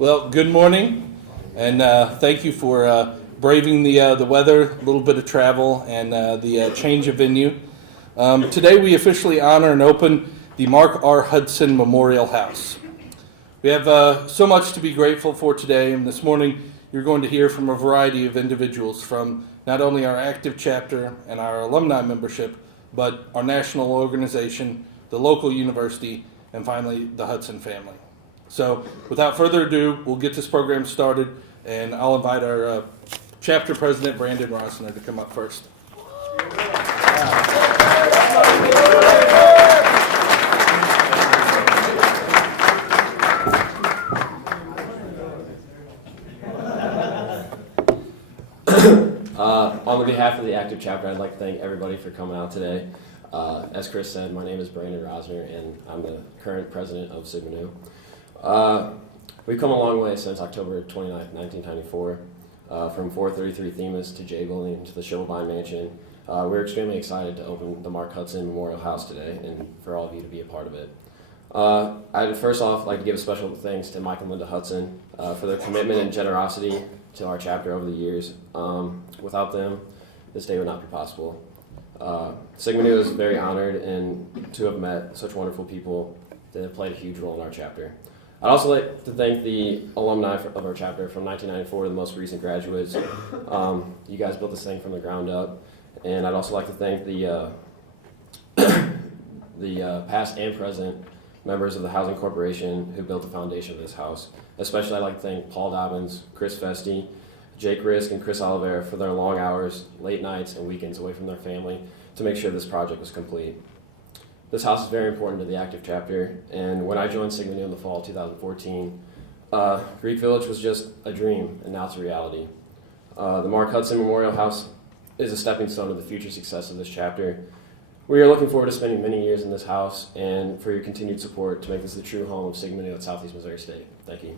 Well, good morning, and thank you for braving the weather, a little bit of travel, and the change of venue. Today we officially honor and open the Mark R. Hudson Memorial House. We have so much to be grateful for today, and this morning you're going to hear from a variety of individuals from not only our active chapter and our alumni membership, but our national organization, the local university, and finally the Hudson family. So without further ado, we'll get this program started, and I'll invite our chapter president, Brandon Rosner, to come up first. On behalf of the active chapter, I'd like to thank everybody for coming out today. As Chris said, my name is Brandon Rosner, and I'm the current president of Sigma Nu. We've come a long way since October 29th, 1994, from 433 Themis to J Building to the Schilbein Mansion. We're extremely excited to open the Mark Hudson Memorial House today, and for all of you to be a part of it. I'd first off like to give a special thanks to Mike and Linda Hudson for their commitment and generosity to our chapter over the years. Without them, this day would not be possible. Sigma Nu is very honored and to have met such wonderful people that have played a huge role in our chapter. I'd also like to thank the alumni of our chapter from 1994, the most recent graduates. You guys built this thing from the ground up. And I'd also like to thank the past and present members of the Housing Corporation who built the foundation of this house. Especially I'd like to thank Paul Dobbins, Chris Festi, Jake Risk, and Chris Oliveira for their long hours, late nights, and weekends away from their family to make sure this project was complete. This house is very important to the active chapter, and when I joined Sigma Nu in the fall of 2014, Greek Village was just a dream, and now it's a reality. The Mark Hudson Memorial House is a stepping stone to the future success of this chapter. We are looking forward to spending many years in this house and for your continued support to make this the true home of Sigma Nu at Southeast Missouri State. Thank you.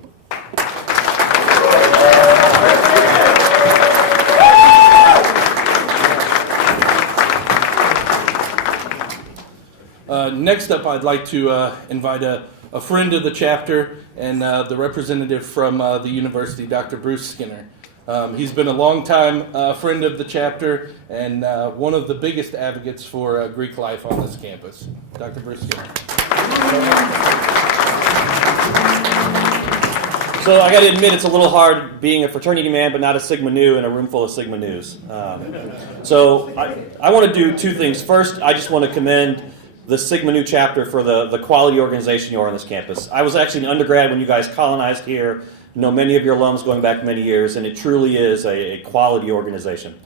Next up, I'd like to invite a friend of the chapter and the representative from the university, Dr. Bruce Skinner. He's been a longtime friend of the chapter and one of the biggest advocates for Greek life on this campus. Dr. Bruce Skinner. So I got to admit, it's a little hard being a fraternity man, but not a Sigma Nu in a room full of Sigma Nus. So I want to do two things. First, I just want to commend the Sigma Nu chapter for the quality organization you are on this campus. I was actually an undergrad when you guys colonized here. I know many of your alums going back many years, and it truly is a quality organization.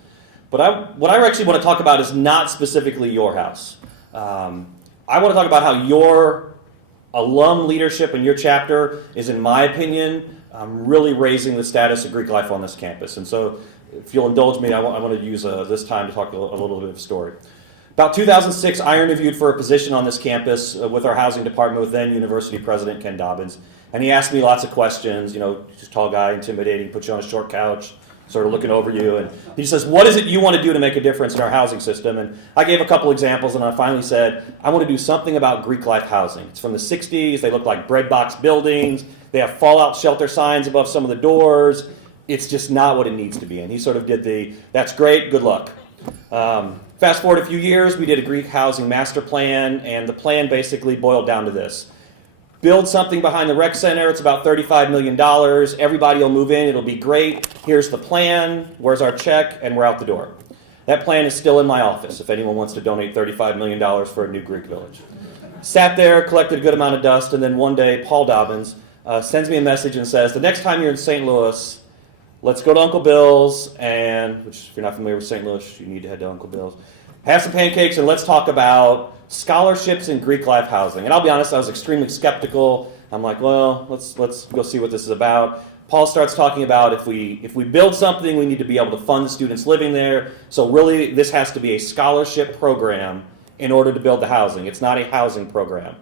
But what I actually want to talk about is not specifically your house. I want to talk about how your alum leadership in your chapter is, in my opinion, really raising the status of Greek life on this campus. And so if you'll indulge me, I want to use this time to talk a little bit of a story. About 2006, I interviewed for a position on this campus with our housing department with then University President Ken Dobbins. And he asked me lots of questions, just tall guy, intimidating, put you on a short couch, sort of looking over you. And he says, what is it you want to do to make a difference in our housing system? And I gave a couple examples, and I finally said, I want to do something about Greek life housing. It's from the 60s. They look like bread box buildings. They have fallout shelter signs above some of the doors. It's just not what it needs to be. And he sort of did that's great, good luck. Fast forward a few years, we did a Greek housing master plan, and the plan basically boiled down to this. Build something behind the rec center. It's about $35 million. Everybody will move in. It'll be great. Here's the plan. Where's our check? And we're out the door. That plan is still in my office if anyone wants to donate $35 million for a new Greek village. Sat there, collected a good amount of dust, and then one day Paul Dobbins sends me a message and says, the next time you're in St. Louis, let's go to Uncle Bill's, which if you're not familiar with St. Louis, you need to head to Uncle Bill's. Have some pancakes, and let's talk about scholarships in Greek life housing. And I'll be honest, I was extremely skeptical. I'm like, well, let's go see what this is about. Paul starts talking about if we build something, we need to be able to fund the students living there. So really, this has to be a scholarship program in order to build the housing. It's not a housing program.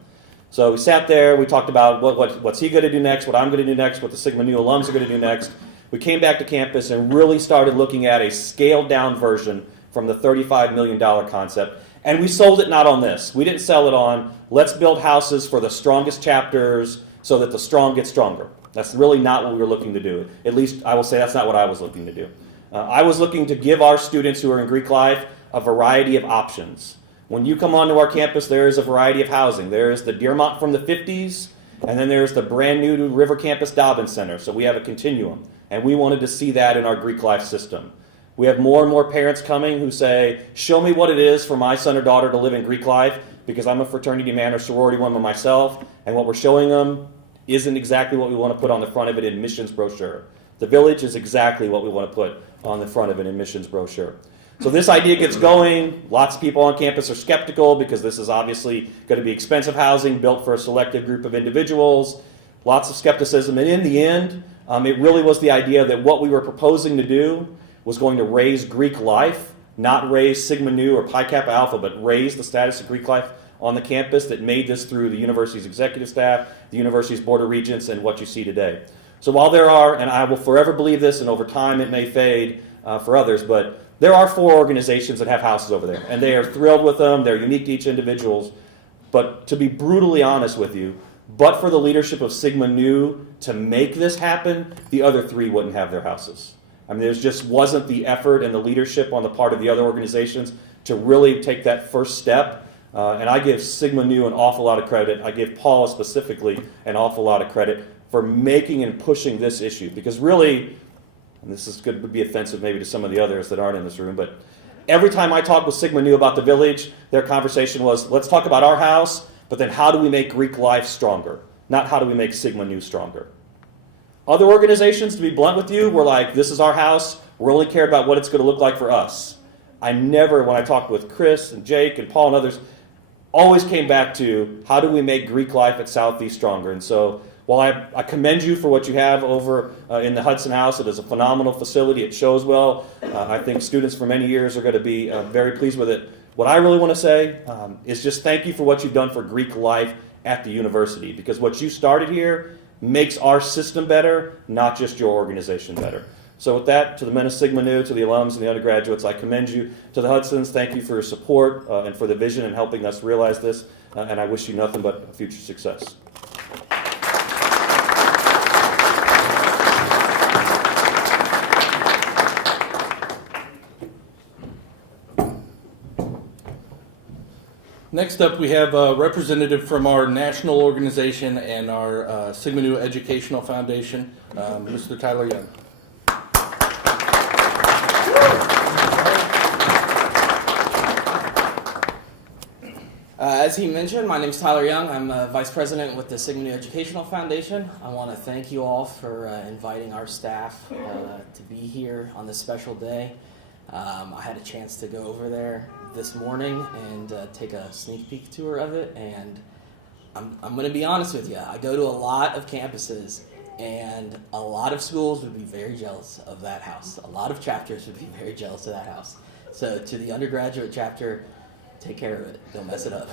So we sat there, we talked about what's he going to do next, what I'm going to do next, what the Sigma Nu alums are going to do next. We came back to campus and really started looking at a scaled-down version from the $35 million concept. And we sold it not on this. We didn't sell it on, let's build houses for the strongest chapters so that the strong get stronger. That's really not what we were looking to do. At least I will say that's not what I was looking to do. I was looking to give our students who are in Greek life a variety of options. When you come onto our campus, there is a variety of housing. There is the Dearmont from the 50s, and then there's the brand new River Campus Dobbins Center. So we have a continuum, and we wanted to see that in our Greek life system. We have more and more parents coming who say, show me what it is for my son or daughter to live in Greek life, because I'm a fraternity man or sorority woman myself, and what we're showing them isn't exactly what we want to put on the front of it in admissions brochure. The village is exactly what we want to put on the front of an admissions brochure. So this idea gets going. Lots of people on campus are skeptical because this is obviously going to be expensive housing built for a selected group of individuals. Lots of skepticism. And in the end, it really was the idea that what we were proposing to do was going to raise Greek life, not raise Sigma Nu or Pi Kappa Alpha, but raise the status of Greek life on the campus that made this through the university's executive staff, the university's board of regents, and what you see today. So while there are, and I will forever believe this, and over time it may fade for others, but there are 4 organizations that have houses over there, and they are thrilled with them. They're unique to each individual. But to be brutally honest with you, but for the leadership of Sigma Nu to make this happen, the other 3 wouldn't have their houses. I mean, there just wasn't the effort and the leadership on the part of the other organizations to really take that first step. And I give Sigma Nu an awful lot of credit. I give Paula specifically an awful lot of credit for making and pushing this issue. Because really, and this is going to be offensive maybe to some of the others that aren't in this room, but every time I talk with Sigma Nu about the village, their conversation was, let's talk about our house, but then how do we make Greek life stronger? Not how do we make Sigma Nu stronger. Other organizations, to be blunt with you, were like, this is our house. We're only cared about what it's going to look like for us. I never, when I talked with Chris and Jake and Paul and others, always came back to how do we make Greek life at Southeast stronger? And so while I commend you for what you have over in the Hudson House, it is a phenomenal facility. It shows well. I think students for many years are going to be very pleased with it. What I really want to say is just thank you for what you've done for Greek life at the university, because what you started here makes our system better, not just your organization better. So with that, to the men of Sigma Nu, to the alums and the undergraduates, I commend you. To the Hudsons, thank you for your support and for the vision and helping us realize this, and I wish you nothing but future success. Next up, we have a representative from our national organization and our Sigma Nu Educational Foundation, Mr. Tyler Young. As he mentioned, my name is Tyler Young. I'm Vice President with the Sigma Nu Educational Foundation. I want to thank you all for inviting our staff to be here on this special day. I had a chance to go over there this morning and take a sneak peek tour of it, and I'm going to be honest with you. I go to a lot of campuses, and a lot of schools would be very jealous of that house. A lot of chapters would be very jealous of that house. So to the undergraduate chapter, take care of it. Don't mess it up.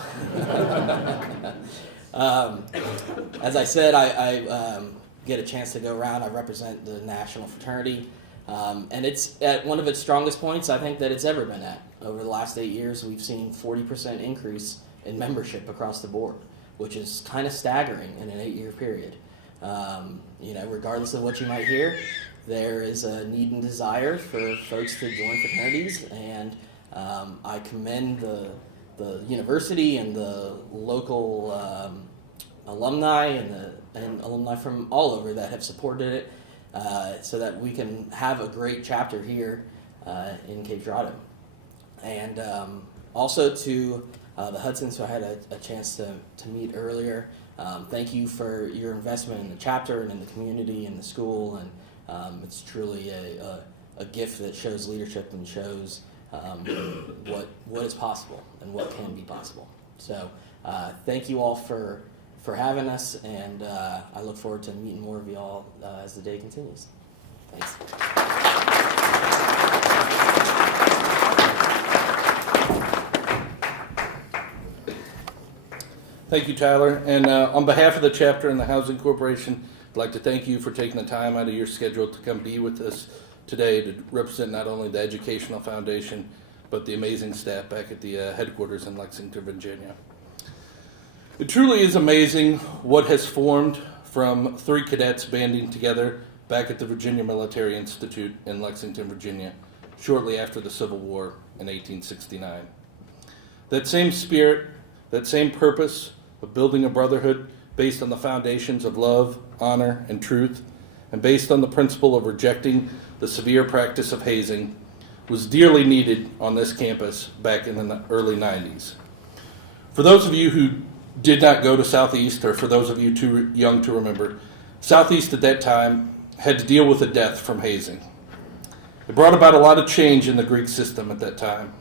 As I said, I get a chance to go around. I represent the national fraternity. And it's at one of its strongest points, I think, that it's ever been at. Over the last 8 years, we've seen 40% increase in membership across the board, which is kind of staggering in an 8-year period. Regardless of what you might hear, there is a need and desire for folks to join fraternities, and I commend the university and the local alumni and alumni from all over that have supported it. So that we can have a great chapter here in Cape Girardeau. And also to the Hudsons, who I had a chance to meet earlier, thank you for your investment in the chapter and in the community and the school. And it's truly a gift that shows leadership and shows what is possible and what can be possible. So thank you all for having us, and I look forward to meeting more of you all as the day continues. Thanks. Thank you, Tyler. And on behalf of the chapter and the Housing Corporation, I'd like to thank you for taking the time out of your schedule to come be with us today to represent not only the Educational Foundation, but the amazing staff back at the headquarters in Lexington, Virginia. It truly is amazing what has formed from 3 cadets banding together back at the Virginia Military Institute in Lexington, Virginia, shortly after the Civil War in 1869. That same spirit, that same purpose of building a brotherhood based on the foundations of love, honor, and truth, and based on the principle of rejecting the severe practice of hazing, was dearly needed on this campus back in the early 90s. For those of you who did not go to Southeast, or for those of you too young to remember, Southeast at that time had to deal with a death from hazing. It brought about a lot of change in the Greek system at that time,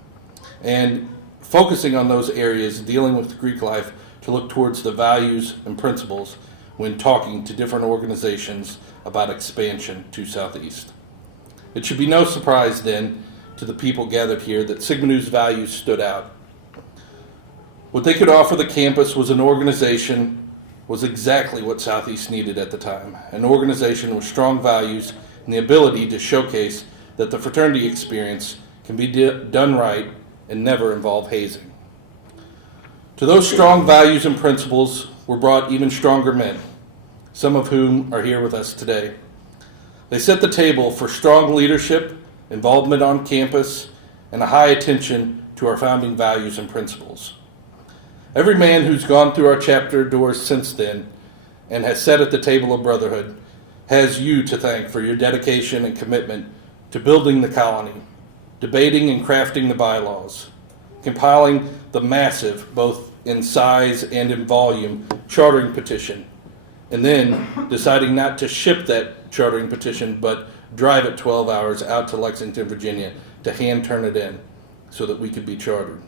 and focusing on those areas, dealing with Greek life, to look towards the values and principles when talking to different organizations about expansion to Southeast. It should be no surprise then to the people gathered here that Sigma Nu's values stood out. What they could offer the campus was exactly what Southeast needed at the time, an organization with strong values and the ability to showcase that the fraternity experience can be done right and never involve hazing. To those strong values and principles were brought even stronger men, some of whom are here with us today. They set the table for strong leadership, involvement on campus, and a high attention to our founding values and principles. Every man who's gone through our chapter doors since then and has sat at the table of brotherhood has you to thank for your dedication and commitment to building the colony, debating and crafting the bylaws, compiling the massive, both in size and in volume, chartering petition, and then deciding not to ship that chartering petition but drive it 12 hours out to Lexington, Virginia to hand turn it in so that we could be chartered,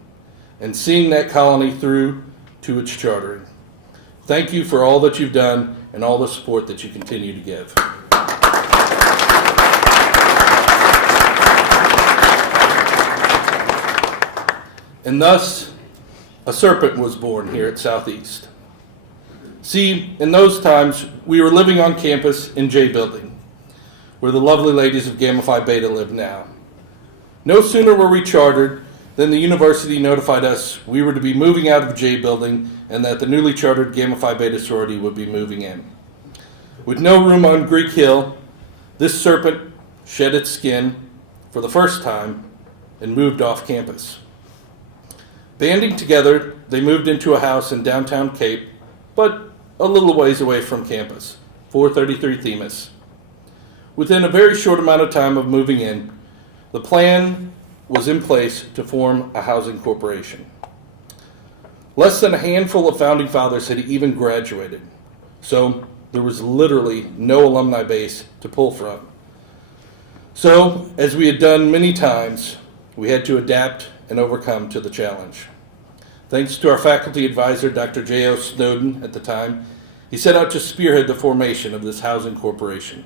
and seeing that colony through to its chartering. Thank you for all that you've done and all the support that you continue to give. And thus, a serpent was born here at Southeast. See, in those times, we were living on campus in J Building, where the lovely ladies of Gamma Phi Beta live now. No sooner were we chartered than the university notified us we were to be moving out of J Building and that the newly chartered Gamma Phi Beta sorority would be moving in. With no room on Greek Hill, this serpent shed its skin for the first time and moved off campus. Banding together, they moved into a house in downtown Cape, but a little ways away from campus, 433 Themis. Within a very short amount of time of moving in, the plan was in place to form a housing corporation. Less than a handful of founding fathers had even graduated, so there was literally no alumni base to pull from. So, as we had done many times, we had to adapt and overcome to the challenge. Thanks to our faculty advisor, Dr. J.O. Snowden, at the time, he set out to spearhead the formation of this housing corporation,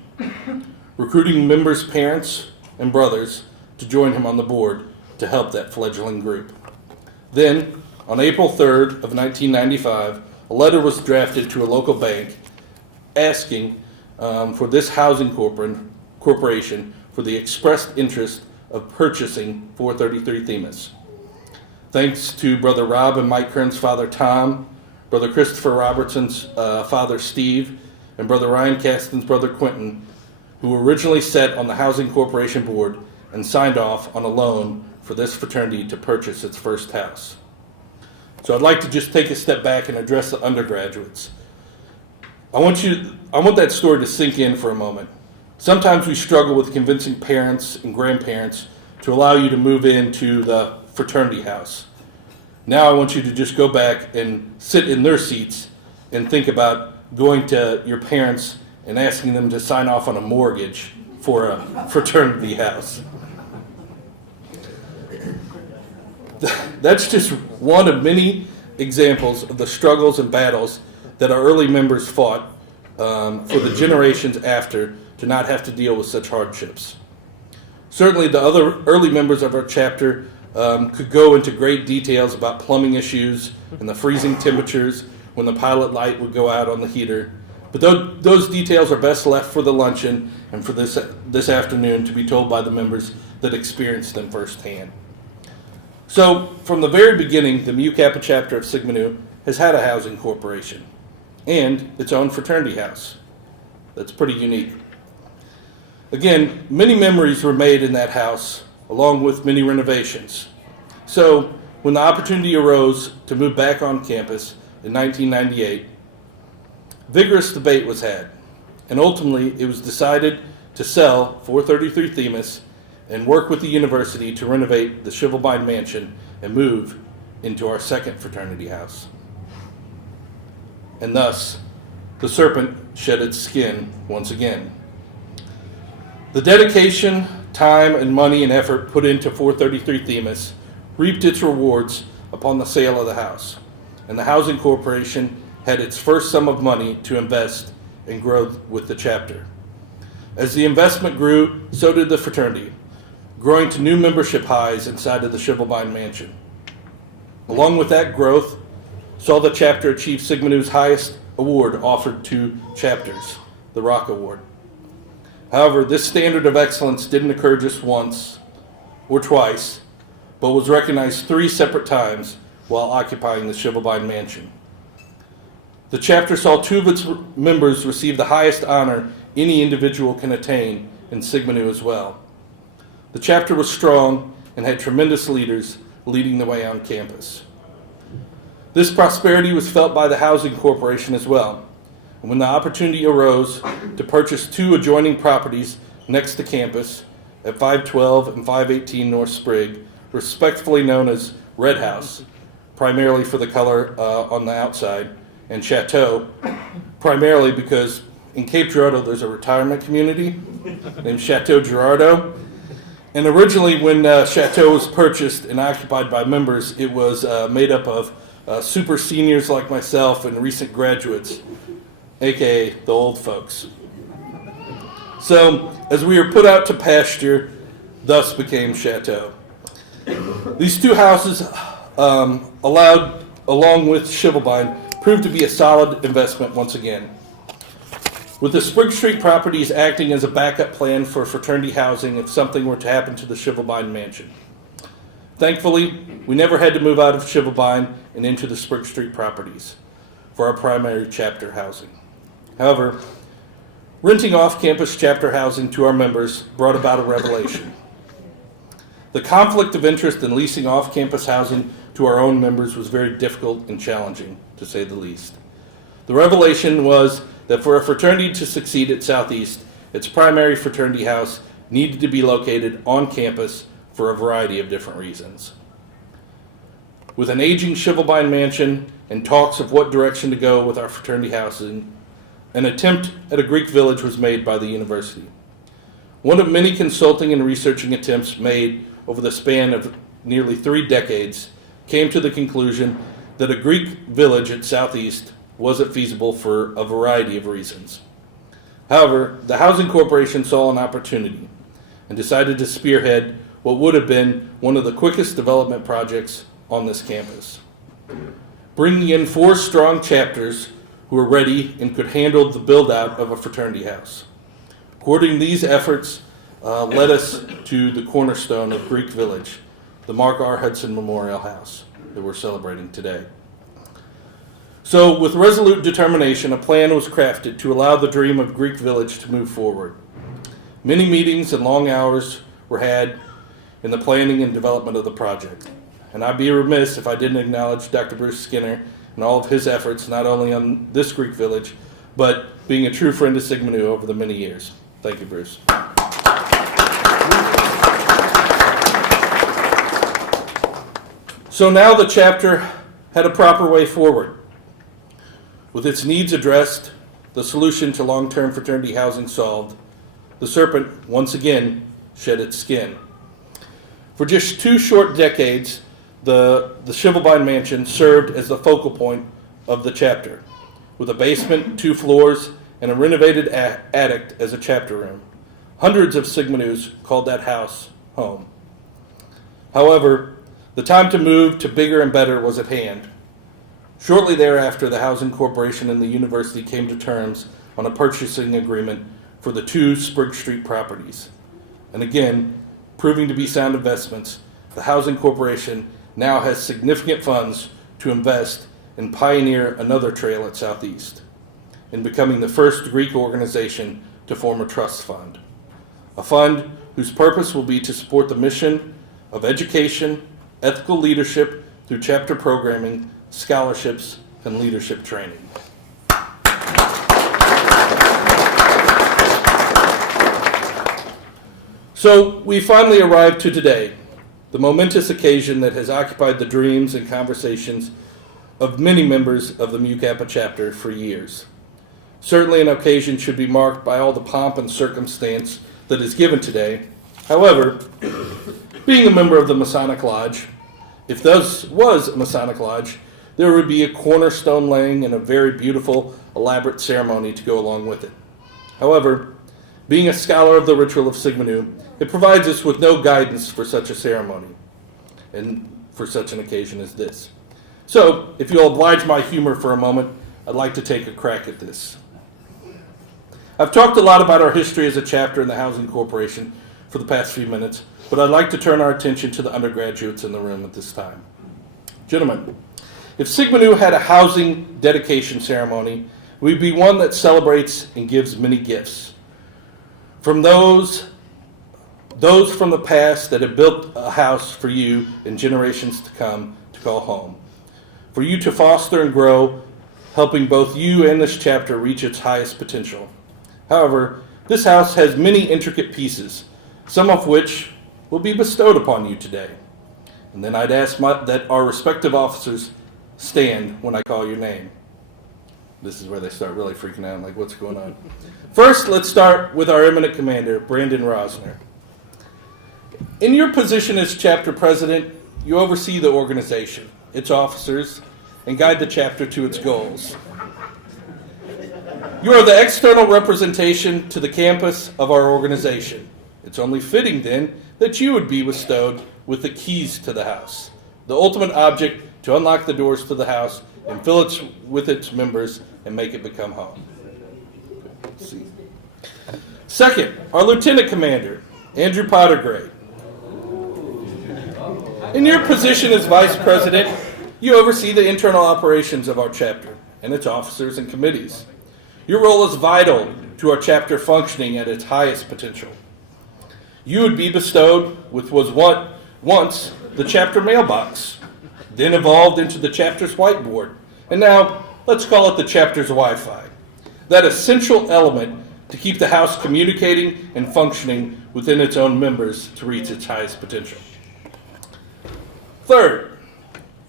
recruiting members' parents and brothers to join him on the board to help that fledgling group. Then, on April 3rd of 1995, a letter was drafted to a local bank asking for this housing corporation for the expressed interest of purchasing 433 Themis. Thanks to Brother Rob and Mike Kern's father Tom, Brother Christopher Robertson's father Steve, and Brother Ryan Caston's brother Quentin, who originally sat on the Housing Corporation Board and signed off on a loan for this fraternity to purchase its first house. So I'd like to just take a step back and address the undergraduates. I want that story to sink in for a moment. Sometimes we struggle with convincing parents and grandparents to allow you to move into the fraternity house. Now I want you to just go back and sit in their seats and think about going to your parents and asking them to sign off on a mortgage for a fraternity house. That's just one of many examples of the struggles and battles that our early members fought for the generations after to not have to deal with such hardships. Certainly the other early members of our chapter could go into great details about plumbing issues and the freezing temperatures when the pilot light would go out on the heater. But those details are best left for the luncheon and for this afternoon to be told by the members that experienced them firsthand. So, from the very beginning, the Mu Kappa chapter of Sigma Nu has had a housing corporation. and its own fraternity house. That's pretty unique. Again, many memories were made in that house, along with many renovations. So, when the opportunity arose to move back on campus in 1998, vigorous debate was had, and ultimately it was decided to sell 433 Themis and work with the university to renovate the Shivelbein Mansion and move into our second fraternity house. And thus, the serpent shed its skin once again. The dedication, time, and money and effort put into 433 Themis reaped its rewards upon the sale of the house, and the Housing Corporation had its first sum of money to invest and grow with the chapter. As the investment grew, so did the fraternity, growing to new membership highs inside of the Shivelbein Mansion. Along with that growth, saw the chapter achieve Sigma Nu's highest award offered to chapters, the Rock Award. However, this standard of excellence didn't occur just once or twice, but was recognized 3 separate times while occupying the Shivelbein Mansion. The chapter saw 2 of its members receive the highest honor any individual can attain in Sigma Nu as well. The chapter was strong and had tremendous leaders leading the way on campus. This prosperity was felt by the Housing Corporation as well. And when the opportunity arose to purchase 2 adjoining properties next to campus at 512 and 518 North Sprigg, respectfully known as Red House, primarily for the color on the outside, and Chateau, primarily because in Cape Girardeau there's a retirement community named Chateau Girardeau. And originally when Chateau was purchased and occupied by members, it was made up of super seniors like myself and recent graduates, aka the old folks. So as we were put out to pasture, thus became Chateau. These 2 houses allowed, along with Shivelbein, proved to be a solid investment once again. With the Sprigg Street properties acting as a backup plan for fraternity housing if something were to happen to the Shivelbein Mansion. Thankfully, we never had to move out of Shivelbein and into the Sprigg Street properties for our primary chapter housing. However, renting off-campus chapter housing to our members brought about a revelation. The conflict of interest in leasing off-campus housing to our own members was very difficult and challenging, to say the least. The revelation was that for a fraternity to succeed at Southeast, its primary fraternity house needed to be located on campus for a variety of different reasons. With an aging Shivelbein Mansion and talks of what direction to go with our fraternity housing, an attempt at a Greek village was made by the university. One of many consulting and researching attempts made over the span of nearly 3 decades came to the conclusion that a Greek village at Southeast wasn't feasible for a variety of reasons. However, the Housing Corporation saw an opportunity and decided to spearhead what would have been one of the quickest development projects on this campus, bringing in 4 strong chapters who were ready and could handle the build-out of a fraternity house. Coordinating these efforts led us to the cornerstone of Greek Village, the Mark R. Hudson Memorial House that we're celebrating today. So, with resolute determination, a plan was crafted to allow the dream of Greek Village to move forward. Many meetings and long hours were had in the planning and development of the project. And I'd be remiss if I didn't acknowledge Dr. Bruce Skinner and all of his efforts, not only on this Greek Village, but being a true friend of Sigma Nu over the many years. Thank you, Bruce. So now the chapter had a proper way forward. With its needs addressed, the solution to long-term fraternity housing solved, the serpent once again shed its skin. For just 2 short decades, the Shivelbein Mansion served as the focal point of the chapter, with a basement, 2 floors, and a renovated attic as a chapter room. Hundreds of Sigma Nus called that house home. However, the time to move to bigger and better was at hand. Shortly thereafter, the Housing Corporation and the university came to terms on a purchasing agreement for the 2 Sprigg Street properties. And again, proving to be sound investments, the Housing Corporation now has significant funds to invest and pioneer another trail at Southeast. in becoming the first Greek organization to form a trust fund. A fund whose purpose will be to support the mission of education, ethical leadership through chapter programming, scholarships, and leadership training. So we finally arrived to today, the momentous occasion that has occupied the dreams and conversations of many members of the Mu Kappa chapter for years. Certainly an occasion should be marked by all the pomp and circumstance that is given today. However, being a member of the Masonic Lodge, if this was a Masonic Lodge, there would be a cornerstone laying and a very beautiful, elaborate ceremony to go along with it. However, being a scholar of the ritual of Sigma Nu, it provides us with no guidance for such a ceremony and for such an occasion as this. So, if you'll oblige my humor for a moment, I'd like to take a crack at this. I've talked a lot about our history as a chapter in the Housing Corporation for the past few minutes, but I'd like to turn our attention to the undergraduates in the room at this time. Gentlemen, if Sigma Nu had a housing dedication ceremony, it would be one that celebrates and gives many gifts. From those from the past that have built a house for you in generations to come to call home. For you to foster and grow, helping both you and this chapter reach its highest potential. However, this house has many intricate pieces, some of which will be bestowed upon you today. And then I'd ask that our respective officers stand when I call your name. This is where they start really freaking out, like what's going on. First, let's start with our eminent commander, Brandon Rosner. In your position as chapter president, you oversee the organization, its officers, and guide the chapter to its goals. You are the external representation to the campus of our organization. It's only fitting, then, that you would be bestowed with the keys to the house, the ultimate object to unlock the doors to the house and fill it with its members and make it become home. Let's see. Second, our lieutenant commander, Andrew Pottergray. In your position as vice president, you oversee the internal operations of our chapter and its officers and committees. Your role is vital to our chapter functioning at its highest potential. You would be bestowed with what was once the chapter mailbox, then evolved into the chapter's whiteboard, and now let's call it the chapter's Wi-Fi. That essential element to keep the house communicating and functioning within its own members to reach its highest potential. Third,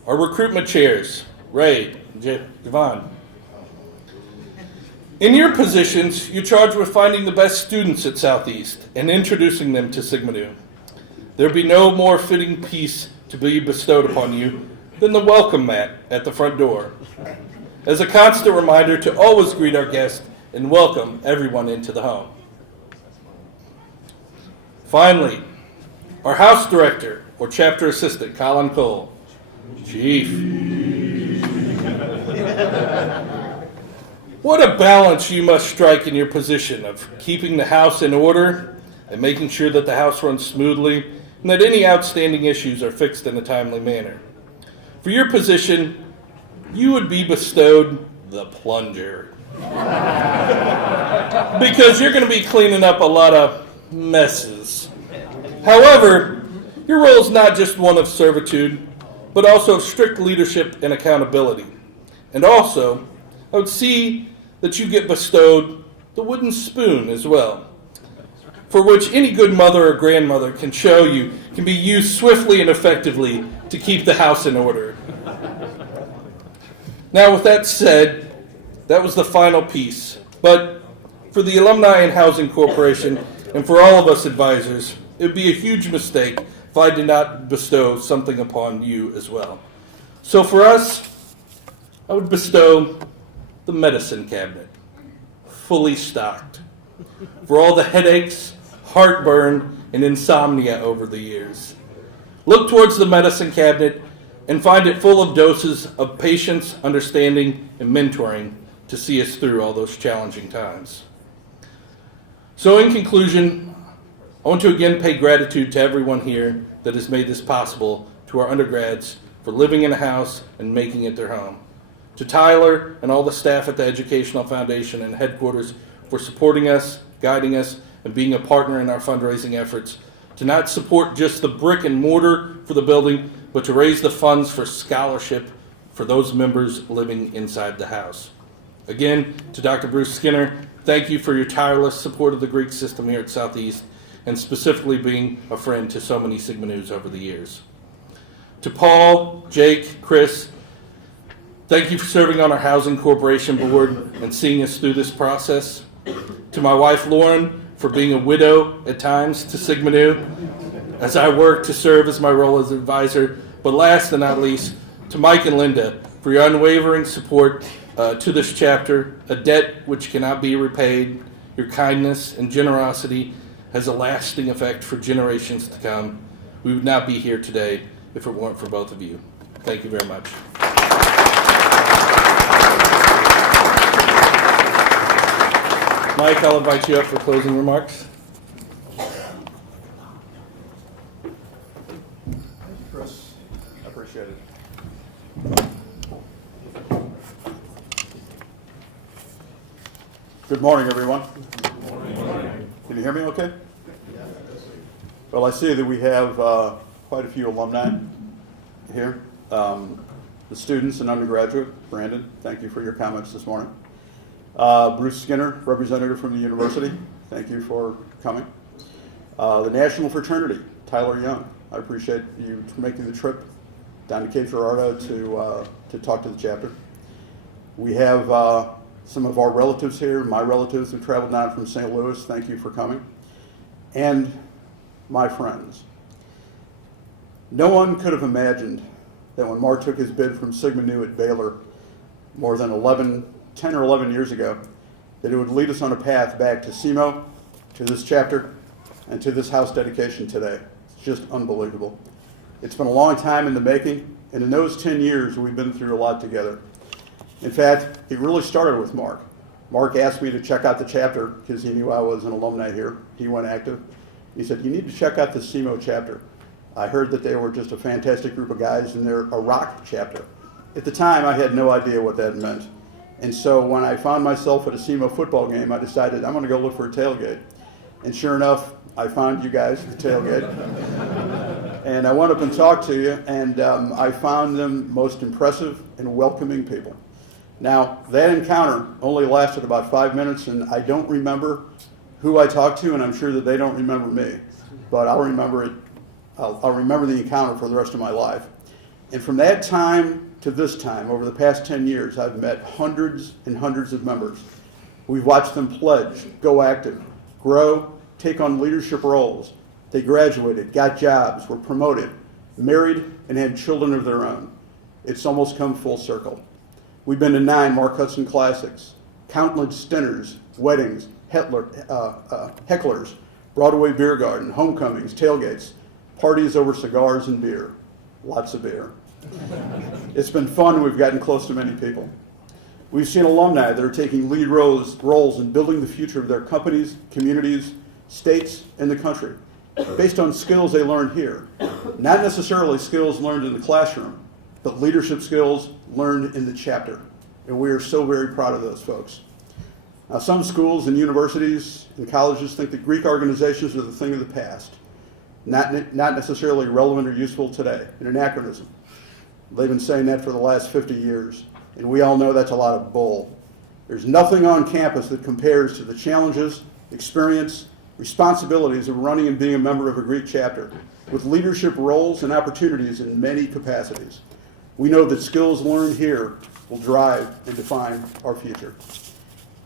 our recruitment chairs, Ray and Javon. In your positions, you're charged with finding the best students at Southeast and introducing them to Sigma Nu. There be no more fitting piece to be bestowed upon you than the welcome mat at the front door, as a constant reminder to always greet our guests and welcome everyone into the home. Finally, our house director, or chapter assistant, Colin Cole. Chief. What a balance you must strike in your position of keeping the house in order and making sure that the house runs smoothly and that any outstanding issues are fixed in a timely manner. For your position, you would be bestowed the plunger. Because you're going to be cleaning up a lot of messes. However, your role is not just one of servitude, but also of strict leadership and accountability. And also, I would see that you get bestowed the wooden spoon as well, for which any good mother or grandmother can show you can be used swiftly and effectively to keep the house in order. Now, with that said, that was the final piece. But for the Alumni and Housing Corporation, and for all of us advisors, it would be a huge mistake if I did not bestow something upon you as well. So for us, I would bestow the medicine cabinet, fully stocked, for all the headaches, heartburn, and insomnia over the years. Look towards the medicine cabinet and find it full of doses of patience, understanding, and mentoring to see us through all those challenging times. So in conclusion, I want to again pay gratitude to everyone here that has made this possible, to our undergrads for living in a house and making it their home, To Tyler and all the staff at the Educational Foundation and headquarters for supporting us, guiding us, and being a partner in our fundraising efforts. To not support just the brick and mortar for the building, but to raise the funds for scholarship for those members living inside the house. Again, to Dr. Bruce Skinner, thank you for your tireless support of the Greek system here at Southeast, and specifically being a friend to so many Sigma Nus over the years. To Paul, Jake, Chris, thank you for serving on our Housing Corporation Board and seeing us through this process. To my wife, Lauren, for being a widow at times to Sigma Nu, as I work to serve as my role as advisor. But last and not least, to Mike and Linda, for your unwavering support to this chapter, a debt which cannot be repaid. Your kindness and generosity has a lasting effect for generations to come. We would not be here today if it weren't for both of you. Thank you very much. Mike, I'll invite you up for closing remarks. Chris, I appreciate it. Good morning, everyone. Good morning. Can you hear me okay? Well, I see that we have quite a few alumni here. The students and undergraduate, Brandon, thank you for your comments this morning. Bruce Skinner, representative from the university, thank you for coming. The National Fraternity, Tyler Young, I appreciate you making the trip down to Cape Girardeau to talk to the chapter. We have some of our relatives here, my relatives who traveled down from St. Louis, thank you for coming. And my friends. No one could have imagined that when Mark took his bid from Sigma Nu at Baylor more than 10 or 11 years ago, that it would lead us on a path back to SEMO, to this chapter, and to this house dedication today. It's just unbelievable. It's been a long time in the making, and in those 10 years, we've been through a lot together. In fact, it really started with Mark. Mark asked me to check out the chapter because he knew I was an alumni here. He went active. He said, you need to check out the SEMO chapter. I heard that they were just a fantastic group of guys, and they're a rock chapter. At the time, I had no idea what that meant. And so when I found myself at a SEMO football game, I decided I'm going to go look for a tailgate. And sure enough, I found you guys at the tailgate. And I went up and talked to you, and I found them most impressive and welcoming people. Now, that encounter only lasted about 5 minutes, and I don't remember who I talked to, and I'm sure that they don't remember me. But I'll remember it. I'll remember the encounter for the rest of my life. And from that time to this time, over the past 10 years, I've met hundreds and hundreds of members. We've watched them pledge, go active, grow, take on leadership roles. They graduated, got jobs, were promoted, married, and had children of their own. It's almost come full circle. We've been to 9 Mark Hudson Classics, countless dinners, weddings, hecklers, Broadway beer garden, homecomings, tailgates, parties over cigars and beer. Lots of beer. It's been fun. We've gotten close to many people. We've seen alumni that are taking lead roles in building the future of their companies, communities, states, and the country based on skills they learned here. Not necessarily skills learned in the classroom, but leadership skills learned in the chapter. And we are so very proud of those folks. Now, some schools and universities and colleges think that Greek organizations are the thing of the past, not necessarily relevant or useful today, an anachronism. They've been saying that for the last 50 years, and we all know that's a lot of bull. There's nothing on campus that compares to the challenges, experience, responsibilities of running and being a member of a Greek chapter, with leadership roles and opportunities in many capacities. We know that skills learned here will drive and define our future.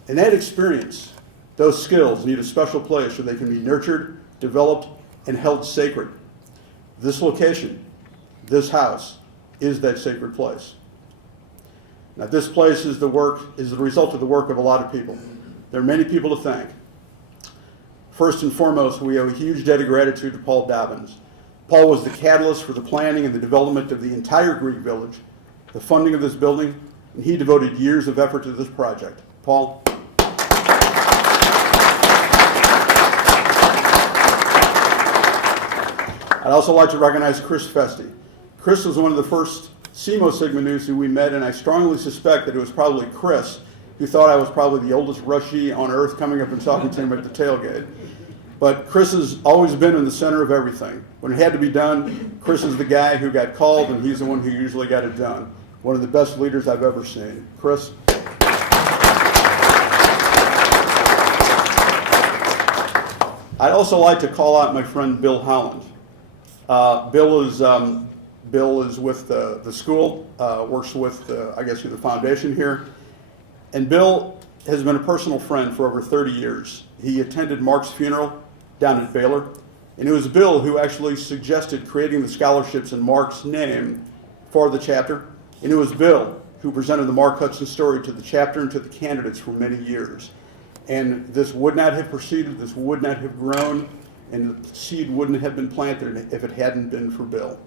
And that experience, those skills need a special place where they can be nurtured, developed, and held sacred. This location, this house, is that sacred place. Now, this place is the result of the work of a lot of people. There are many people to thank. First and foremost, we owe a huge debt of gratitude to Paul Dobbins. Paul was the catalyst for the planning and the development of the entire Greek village, the funding of this building, and he devoted years of effort to this project. Paul. I'd also like to recognize Chris Festi. Chris was one of the first SEMO Sigma News who we met, and I strongly suspect that it was probably Chris who thought I was probably the oldest Rushie on earth coming up and talking to him at the tailgate. But Chris has always been in the center of everything. When it had to be done, Chris is the guy who got called, and he's the one who usually got it done. One of the best leaders I've ever seen. Chris? I'd also like to call out my friend Bill Holland. Bill is with the school, works with, I guess, the foundation here. And Bill has been a personal friend for over 30 years. He attended Mark's funeral down at Baylor, and it was Bill who actually suggested creating the scholarships in Mark's name for the chapter, and it was Bill who presented the Mark Hudson story to the chapter and to the candidates for many years. And this would not have proceeded, this would not have grown, and the seed wouldn't have been planted if it hadn't been for Bill.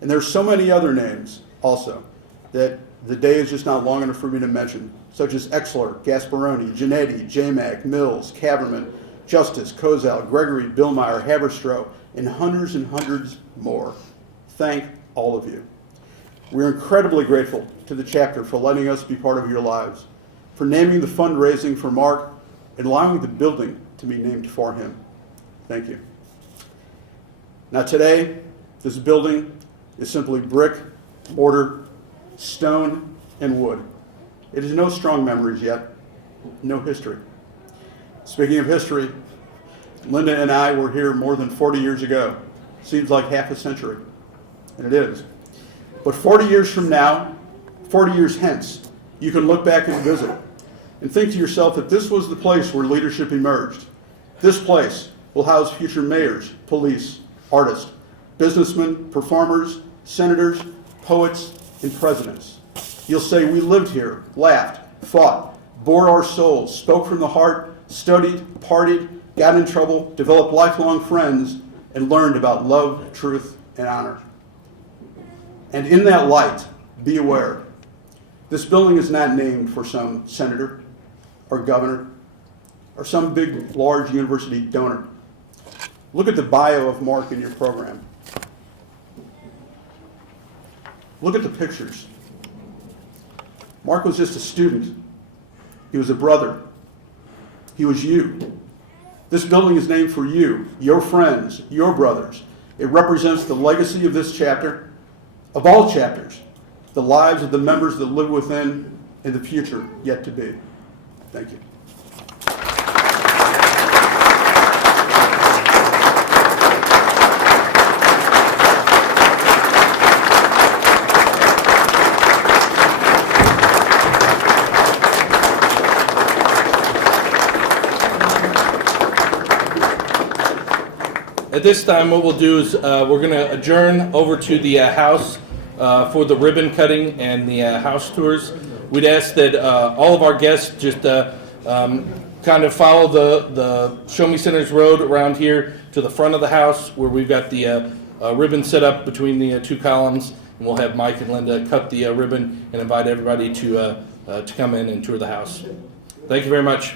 And there's so many other names also that the day is just not long enough for me to mention, such as Exler, Gasparoni, Janetti, J-Mac, Mills, Caverman, Justice, Kozel, Gregory, Billmeyer, Haberstroh, and hundreds more. Thank all of you. We're incredibly grateful to the chapter for letting us be part of your lives, for naming the fundraising for Mark, and allowing the building to be named for him. Thank you. Now today, this building is simply brick, mortar, stone, and wood. It has no strong memories yet, no history. Speaking of history, Linda and I were here more than 40 years ago. Seems like half a century, and it is. But 40 years from now, 40 years hence, you can look back and visit and think to yourself that this was the place where leadership emerged. This place will house future mayors, police, artists, businessmen, performers, senators, poets, and presidents. You'll say, we lived here, laughed, fought, bore our souls, spoke from the heart, studied, partied, got in trouble, developed lifelong friends, and learned about love, truth, and honor. And in that light, be aware, this building is not named for some senator or governor or some big, large university donor. Look at the bio of Mark in your program. Look at the pictures. Mark was just a student. He was a brother. He was you. This building is named for you, your friends, your brothers. It represents the legacy of this chapter, of all chapters, the lives of the members that live within, and the future yet to be. Thank you. At this time, what we'll do is we're going to adjourn over to the house for the ribbon cutting and the house tours. We'd ask that all of our guests just kind of follow the Show Me Centers Road around here to the front of the house where we've got the ribbon set up between the two columns, and we'll have Mike and Linda cut the ribbon and invite everybody to come in and tour the house. Thank you very much.